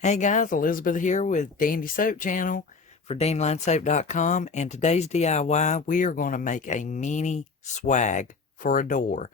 Hey guys, Elizabeth here with Dandysoap Channel for DandelionSoap.com, and today's DIY, we are going to make a mini swag for a door.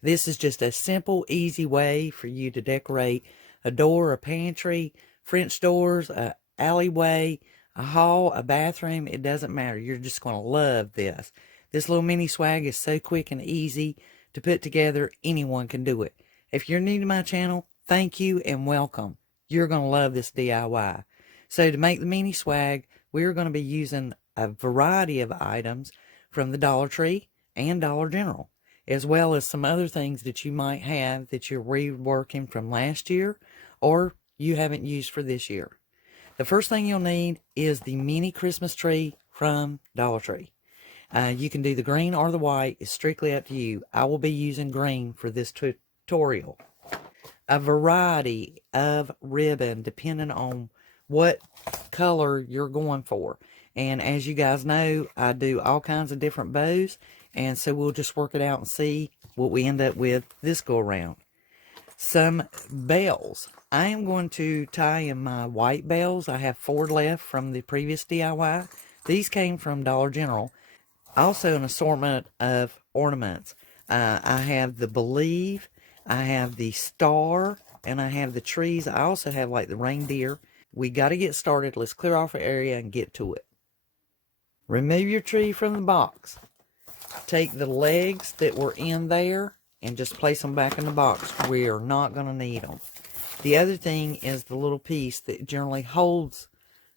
This is just a simple, easy way for you to decorate a door, a pantry, French doors, a alleyway, a hall, a bathroom. It doesn't matter. You're just going to love this. This little mini swag is so quick and easy to put together. Anyone can do it. If you're new to my channel, thank you and welcome. You're going to love this DIY. So to make the mini swag, we're going to be using a variety of items from the Dollar Tree and Dollar General, as well as some other things that you might have that you're reworking from last year or you haven't used for this year. The first thing you'll need is the mini Christmas tree from Dollar Tree. You can do the green or the white. It's strictly up to you. I will be using green for this tutorial. A variety of ribbon depending on what color you're going for. And as you guys know, I do all kinds of different bows, and so we'll just work it out and see what we end up with this go around. Some bells. I am going to tie in my white bells. I have 4 left from the previous DIY. These came from Dollar General. Also an assortment of ornaments. I have the Believe, I have the star, and I have the trees. I also have like the reindeer. We got to get started. Let's clear off the area and get to it. Remove your tree from the box. Take the legs that were in there and just place them back in the box. We are not going to need them. The other thing is the little piece that generally holds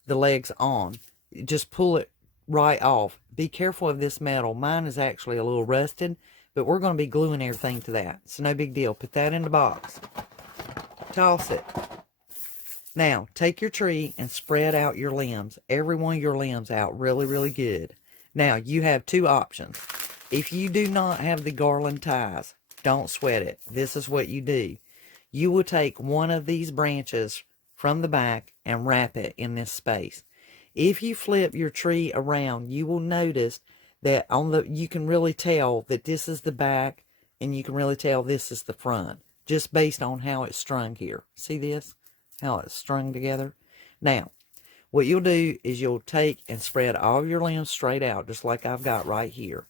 the legs on. Just pull it right off. Be careful of this metal. Mine is actually a little rusted, but we're going to be gluing everything to that. So no big deal. Put that in the box. Toss it. Now, take your tree and spread out your limbs. Every one of your limbs out really, really good. Now, you have 2 options. If you do not have the garland ties, don't sweat it. This is what you do. You will take one of these branches from the back and wrap it in this space. If you flip your tree around, you will notice that you can really tell that this is the back, and you can really tell this is the front, just based on how it's strung here. See this? How it's strung together? Now, what you'll do is you'll take and spread all your limbs straight out, just like I've got right here.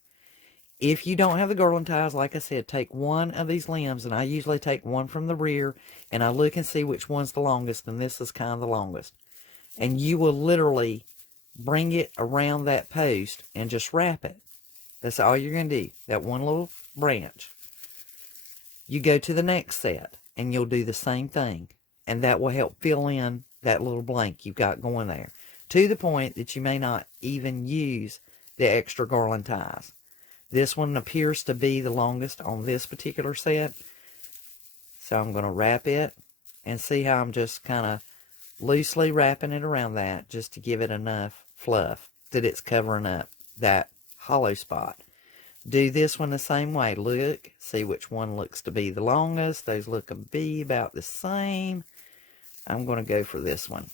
If you don't have the garland ties, like I said, take one of these limbs, and I usually take one from the rear, and I look and see which one's the longest, and this is kind of the longest. And you will literally bring it around that post and just wrap it. That's all you're going to do, that one little branch. You go to the next set, and you'll do the same thing, and that will help fill in that little blank you've got going there, to the point that you may not even use the extra garland ties. This one appears to be the longest on this particular set, so I'm going to wrap it, and see how I'm just kind of loosely wrapping it around that, just to give it enough fluff that it's covering up that hollow spot. Do this one the same way. Look, see which one looks to be the longest. Those look to be about the same. I'm going to go for this one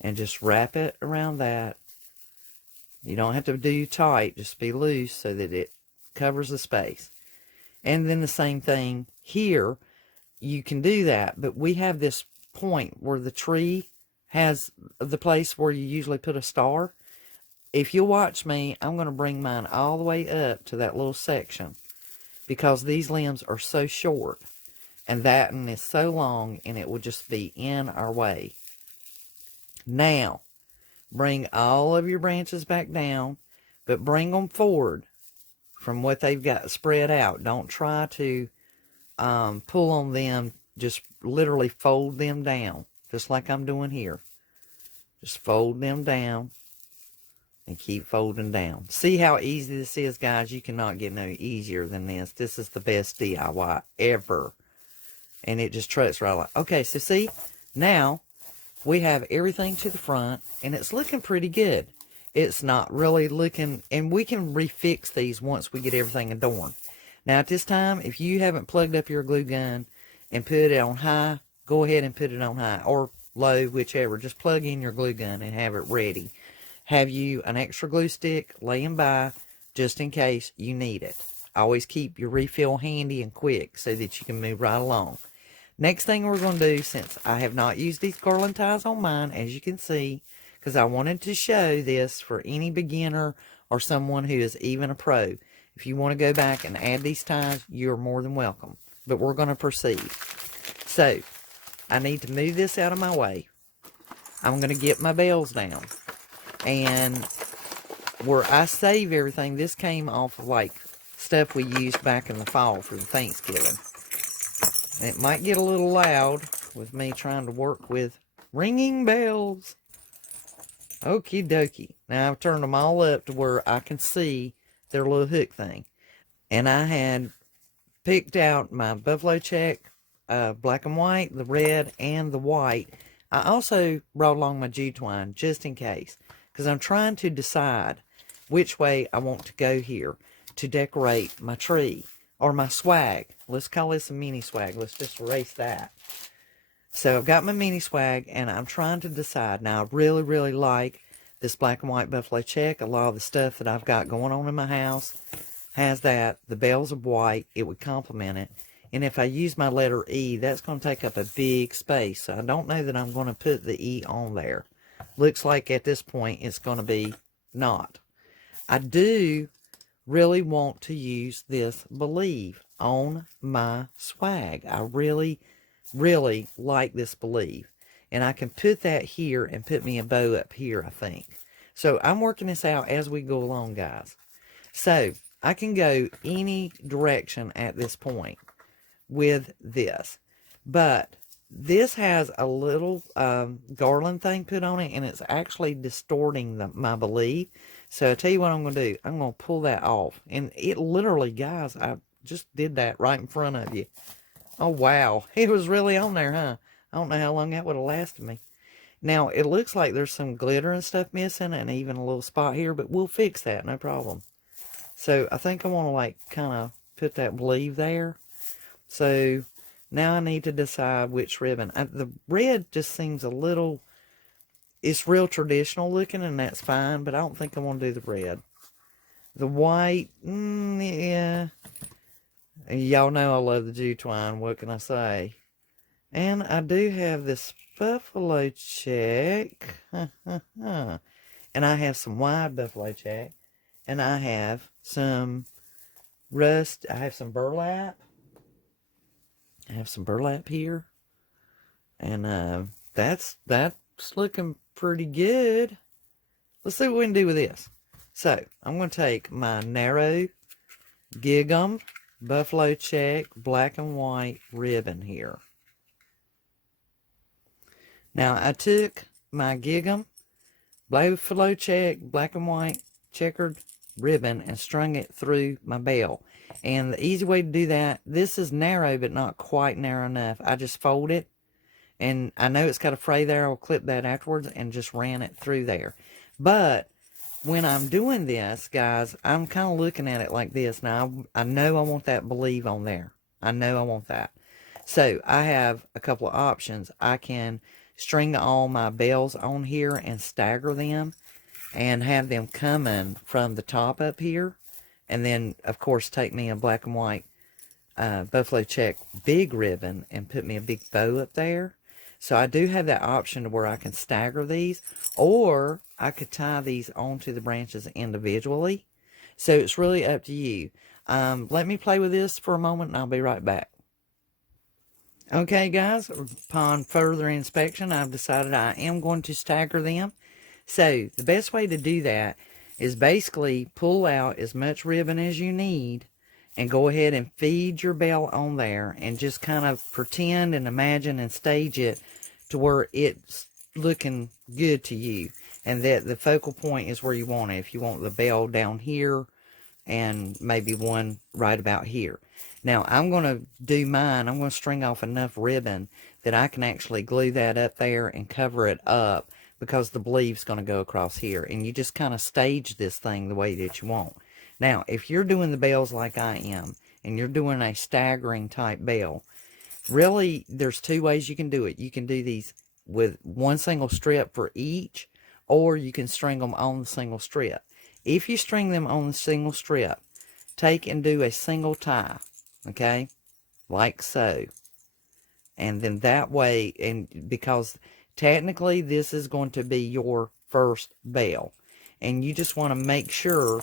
and just wrap it around that. You don't have to do tight, just be loose so that it covers the space. And then the same thing here. You can do that, but we have this point where the tree has the place where you usually put a star. If you watch me, I'm going to bring mine all the way up to that little section, because these limbs are so short and that one is so long, and it will just be in our way. Now, bring all of your branches back down, but bring them forward from what they've got spread out. Don't try to pull on them. Just literally fold them down, just like I'm doing here. Just fold them down and keep folding down. See how easy this is, guys? You cannot get no easier than this. This is the best DIY ever. And it just trucks right along. Okay, so see, now we have everything to the front, and it's looking pretty good. It's not really looking, and we can refix these once we get everything adorned. Now, at this time, if you haven't plugged up your glue gun and put it on high, go ahead and put it on high, or low, whichever. Just plug in your glue gun and have it ready. Have you an extra glue stick laying by, just in case you need it. Always keep your refill handy and quick so that you can move right along. Next thing we're going to do, since I have not used these garland ties on mine, as you can see, because I wanted to show this for any beginner or someone who is even a pro. If you want to go back and add these ties, you're more than welcome. But we're going to proceed. So, I need to move this out of my way. I'm going to get my bells down. And where I save everything, this came off of like stuff we used back in the fall for the Thanksgiving. It might get a little loud with me trying to work with ringing bells. Okie dokie. Now I've turned them all up to where I can see their little hook thing. And I had picked out my buffalo check, black and white, the red, and the white. I also brought along my jute twine just in case, because I'm trying to decide which way I want to go here to decorate my tree or my swag. Let's call this a mini swag. Let's just erase that. So I've got my mini swag, and I'm trying to decide. Now, I really, really like this black and white buffalo check. A lot of the stuff that I've got going on in my house has that. The bells are white. It would complement it. And if I use my letter E, that's going to take up a big space. So I don't know that I'm going to put the E on there. Looks like at this point it's going to be not. I do really want to use this Believe on my swag. I really, really like this Believe. And I can put that here and put me a bow up here, I think. So I'm working this out as we go along, guys. So I can go any direction at this point with this. But this has a little garland thing put on it, and it's actually distorting my Believe. So I tell you what I'm going to do. I'm going to pull that off. And it literally, guys, I just did that right in front of you. Oh, wow. It was really on there, huh? I don't know how long that would have lasted me. Now, it looks like there's some glitter and stuff missing, and even a little spot here, but we'll fix that, no problem. So I think I want to, like, kind of put that Believe there. So now I need to decide which ribbon. The red just seems a little, it's real traditional looking, and that's fine, but I don't think I want to do the red. The white, yeah. Y'all know I love the jute twine, what can I say? And I do have this buffalo check. And I have some white buffalo check. And I have some rust. I have some burlap. I have some burlap here. And that's looking pretty good. Let's see what we can do with this. So, I'm going to take my narrow gingham buffalo check black and white ribbon here. Now, I took my gingham buffalo check black and white checkered ribbon and strung it through my bell. And the easy way to do that, this is narrow but not quite narrow enough. I just fold it, and I know it's got a fray there. I'll clip that afterwards and just ran it through there. But when I'm doing this, guys, I'm kind of looking at it like this. Now, I know I want that Believe on there. I know I want that. So, I have a couple of options. I can string all my bells on here and stagger them and have them coming from the top up here. And then, of course, take me a black and white buffalo check big ribbon and put me a big bow up there. So I do have that option to where I can stagger these, or I could tie these onto the branches individually. So it's really up to you. Let me play with this for a moment and I'll be right back. Okay, guys, upon further inspection, I've decided I am going to stagger them. So the best way to do that is basically pull out as much ribbon as you need and go ahead and feed your bell on there and just kind of pretend and imagine and stage it to where it's looking good to you, and that the focal point is where you want it. If you want the bell down here and maybe one right about here. Now, I'm going to do mine. I'm going to string off enough ribbon that I can actually glue that up there and cover it up, because the Believe's going to go across here. And you just kind of stage this thing the way that you want. Now, if you're doing the bells like I am, and you're doing a staggering type bell, really, there's two ways you can do it. You can do these with one single strip for each, or you can string them on the single strip. If you string them on the single strip, take and do a single tie, okay, like so. And then that way, and because technically this is going to be your first bell, and you just want to make sure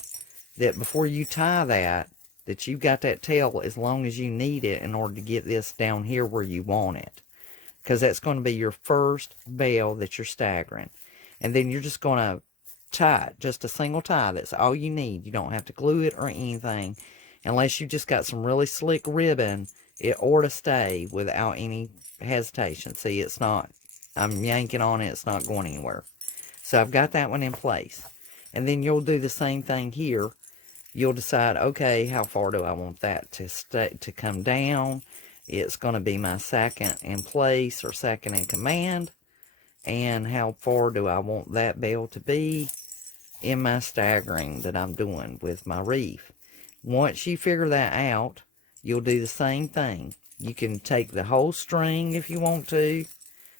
that before you tie that you've got that tail as long as you need it in order to get this down here where you want it, because that's going to be your first bell that you're staggering. And then you're just going to tie it, just a single tie. That's all you need. You don't have to glue it or anything, unless you just got some really slick ribbon. It ought to stay without any hesitation. See, it's not, I'm yanking on it, it's not going anywhere. So I've got that one in place. And then you'll do the same thing here. You'll decide, okay, how far do I want that to come down? It's going to be my second in place, or second in command. And how far do I want that bell to be in my staggering that I'm doing with my reef? Once you figure that out, you'll do the same thing. You can take the whole string if you want to,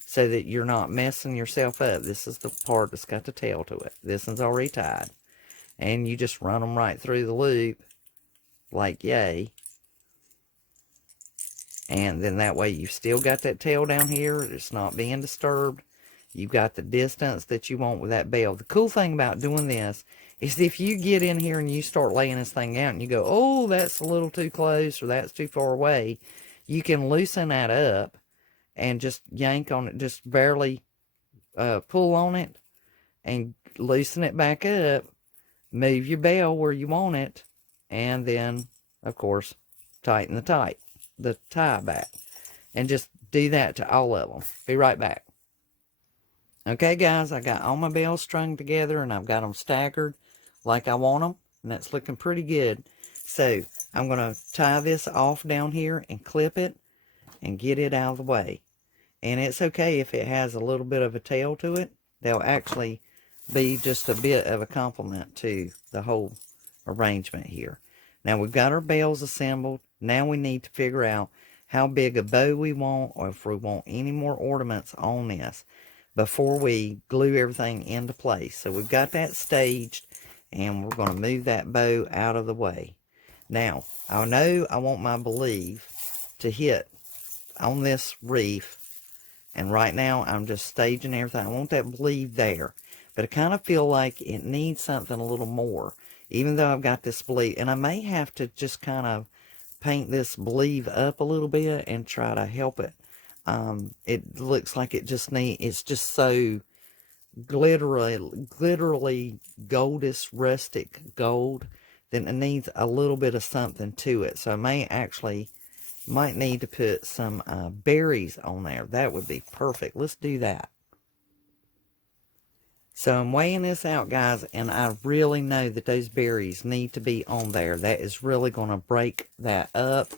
so that you're not messing yourself up. This is the part that's got the tail to it. This one's already tied. And you just run them right through the loop, like yay. And then that way you've still got that tail down here. It's not being disturbed. You've got the distance that you want with that bell. The cool thing about doing this is if you get in here and you start laying this thing out and you go, oh, that's a little too close or that's too far away, you can loosen that up and just yank on it, just barely pull on it and loosen it back up, move your bell where you want it, and then, of course, tighten the tie back. And just do that to all of them. Be right back. Okay, guys, I got all my bells strung together, and I've got them staggered like I want them, and that's looking pretty good. So I'm going to tie this off down here and clip it and get it out of the way. And it's okay if it has a little bit of a tail to it. They'll actually be just a bit of a complement to the whole arrangement here. Now we've got our bells assembled. Now we need to figure out how big a bow we want, or if we want any more ornaments on this before we glue everything into place. So we've got that staged, and we're going to move that bow out of the way. Now, I know I want my believe to hit on this reef, and right now I'm just staging everything. I want that believe there, but I kind of feel like it needs something a little more, even though I've got this believe. And I may have to just kind of paint this believe up a little bit and try to help it. It looks like it just it's just so glitterly goldish rustic gold, then it needs a little bit of something to it. So I might need to put some berries on there. That would be perfect. Let's do that. So I'm weighing this out, guys, and I really know that those berries need to be on there. That is really going to break that up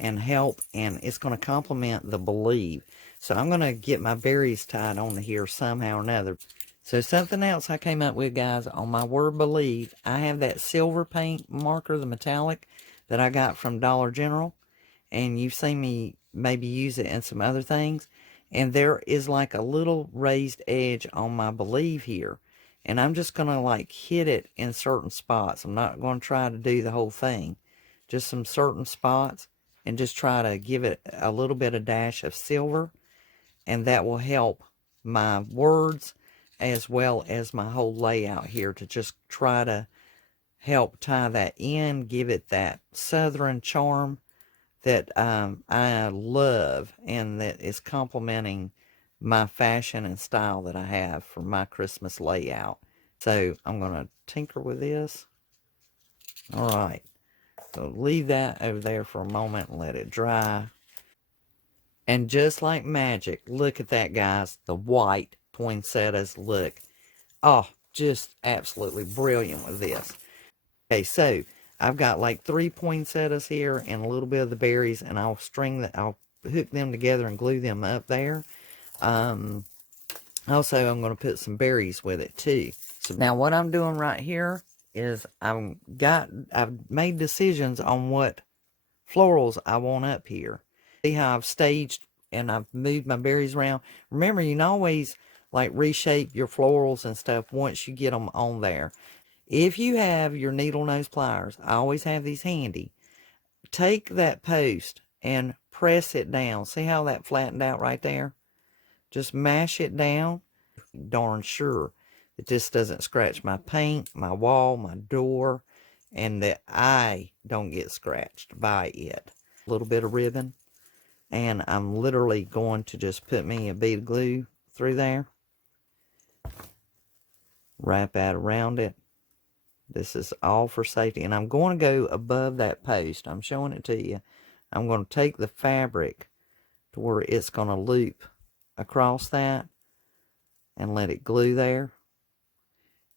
and help, and it's going to complement the believe. So I'm going to get my berries tied on here somehow or another. So something else I came up with, guys, on my word believe, I have that silver paint marker, the metallic, that I got from Dollar General. And you've seen me maybe use it in some other things. And there is like a little raised edge on my believe here. And I'm just going to like hit it in certain spots. I'm not going to try to do the whole thing. Just some certain spots. And just try to give it a little bit of dash of silver. And that will help my words as well as my whole layout here, to just try to help tie that in, give it that southern charm that I love, and that is complementing my fashion and style that I have for my Christmas layout. So I'm going to tinker with this. All right. So leave that over there for a moment and let it dry. And just like magic, look at that, guys. The white poinsettias look, oh, just absolutely brilliant with this. Okay, so I've got like 3 poinsettias here and a little bit of the berries, and I'll hook them together and glue them up there. Also, I'm going to put some berries with it too. So now what I'm doing right here is I've made decisions on what florals I want up here. See how I've staged and I've moved my berries around. Remember, you can always like reshape your florals and stuff once you get them on there. If you have your needle nose pliers, I always have these handy. Take that post and press it down. See how that flattened out right there? Just mash it down. Darn sure that this doesn't scratch my paint, my wall, my door, and that I don't get scratched by it. A little bit of ribbon, and I'm literally going to just put me a bead of glue through there. Wrap that around it. This is all for safety, and I'm going to go above that post. I'm showing it to you. I'm going to take the fabric to where it's going to loop across that and let it glue there.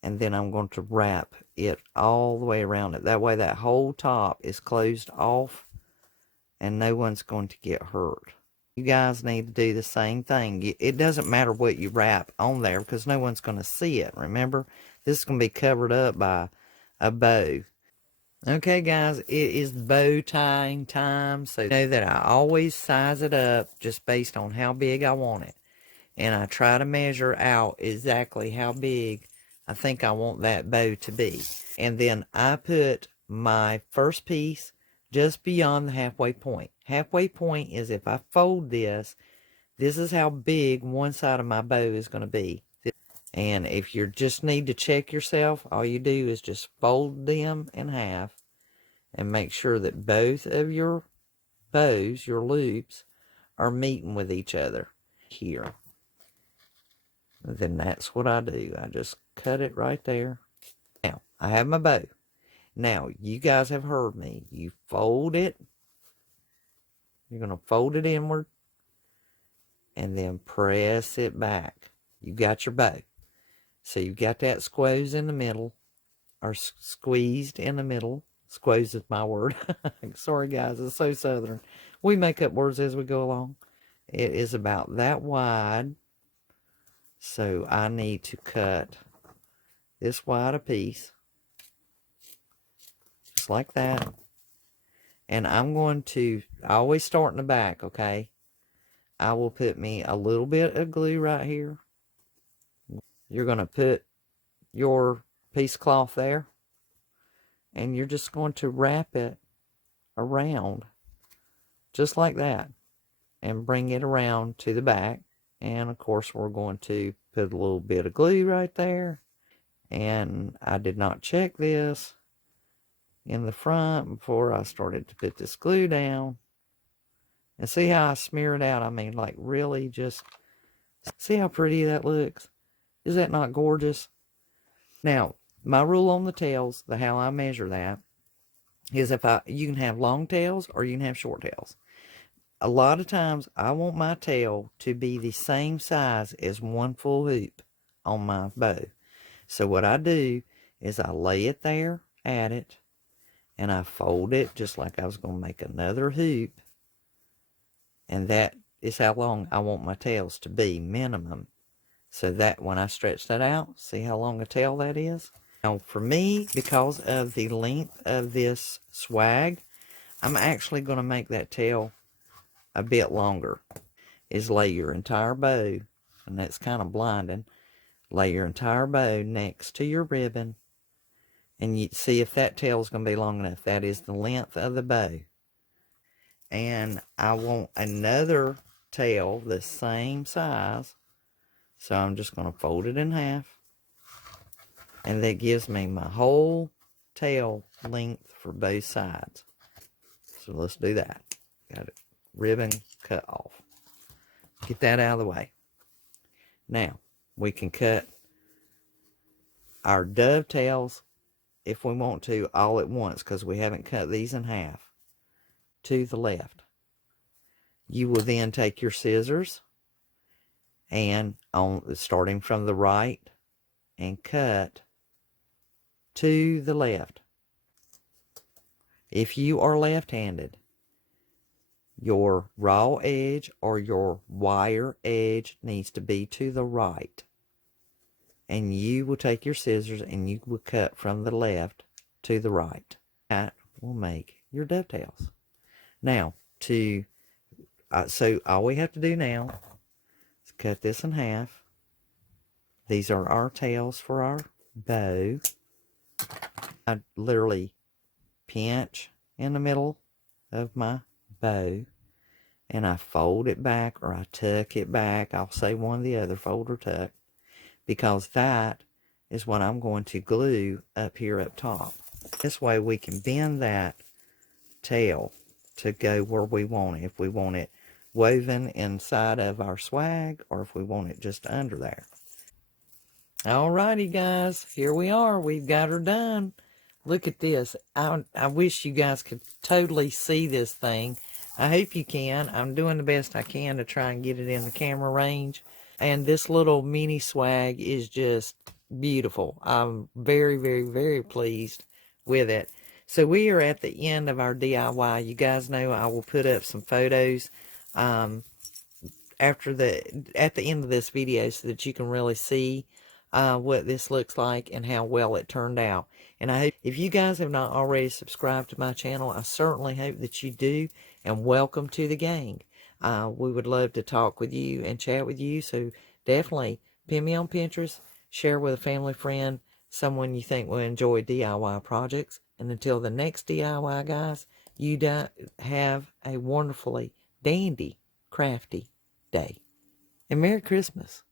And then I'm going to wrap it all the way around it. That way that whole top is closed off and no one's going to get hurt. You guys need to do the same thing. It doesn't matter what you wrap on there because no one's going to see it. Remember, this is going to be covered up by a bow. Okay, guys, it is bow tying time. So know that I always size it up just based on how big I want it. And I try to measure out exactly how big I think I want that bow to be. And then I put my first piece just beyond the halfway point. Halfway point is if I fold this, this is how big one side of my bow is going to be. And if you just need to check yourself, all you do is just fold them in half and make sure that both of your bows, your loops, are meeting with each other here. Then that's what I do. I just cut it right there. Now, I have my bow. Now, you guys have heard me. You fold it. You're going to fold it inward and then press it back. You got your bow. So you got that squoze in the middle, or squeezed in the middle. Squoze is my word. Sorry, guys. It's so southern. We make up words as we go along. It is about that wide. So I need to cut this wide a piece. Just like that. And I'm going to, I always start in the back, okay? I will put me a little bit of glue right here. You're going to put your piece of cloth there. And you're just going to wrap it around. Just like that. And bring it around to the back. And of course we're going to put a little bit of glue right there. And I did not check this in the front before I started to put this glue down. And see how I smear it out? I mean, like, really just... See how pretty that looks? Is that not gorgeous? Now, my rule on the tails, how I measure that, is you can have long tails or you can have short tails. A lot of times, I want my tail to be the same size as one full hoop on my bow. So what I do is I lay it there at it, and I fold it just like I was going to make another hoop. And that is how long I want my tails to be, minimum. So that when I stretch that out, see how long a tail that is? Now for me, because of the length of this swag, I'm actually going to make that tail a bit longer. Is lay your entire bow, and that's kind of blinding, lay your entire bow next to your ribbon, and you see if that tail is going to be long enough. That is the length of the bow. And I want another tail the same size, so I'm just going to fold it in half, and that gives me my whole tail length for both sides. So let's do that. Got it, ribbon cut off. Get that out of the way. Now we can cut our dovetails if we want to all at once, because we haven't cut these in half, to the left. You will then take your scissors and starting from the right and cut to the left. If you are left-handed, your raw edge or your wire edge needs to be to the right. And you will take your scissors and you will cut from the left to the right. That will make your dovetails. Now, so all we have to do now is cut this in half. These are our tails for our bow. I literally pinch in the middle of my bow and I fold it back or I tuck it back. I'll say one or the other, fold or tuck, because that is what I'm going to glue up here up top. This way we can bend that tail to go where we want it. If we want it woven inside of our swag, or if we want it just under there. Alrighty, guys, here we are. We've got her done. Look at this. I wish you guys could totally see this thing. I hope you can. I'm doing the best I can to try and get it in the camera range. And this little mini swag is just beautiful. I'm very, very, very pleased with it. So we are at the end of our DIY. You guys know I will put up some photos at the end of this video so that you can really see what this looks like and how well it turned out. And I hope, if you guys have not already subscribed to my channel, I certainly hope that you do, and welcome to the gang. We would love to talk with you and chat with you, so definitely pin me on Pinterest, share with a family friend, someone you think will enjoy DIY projects. And until the next DIY, guys, you have a wonderfully dandy, crafty day. And Merry Christmas.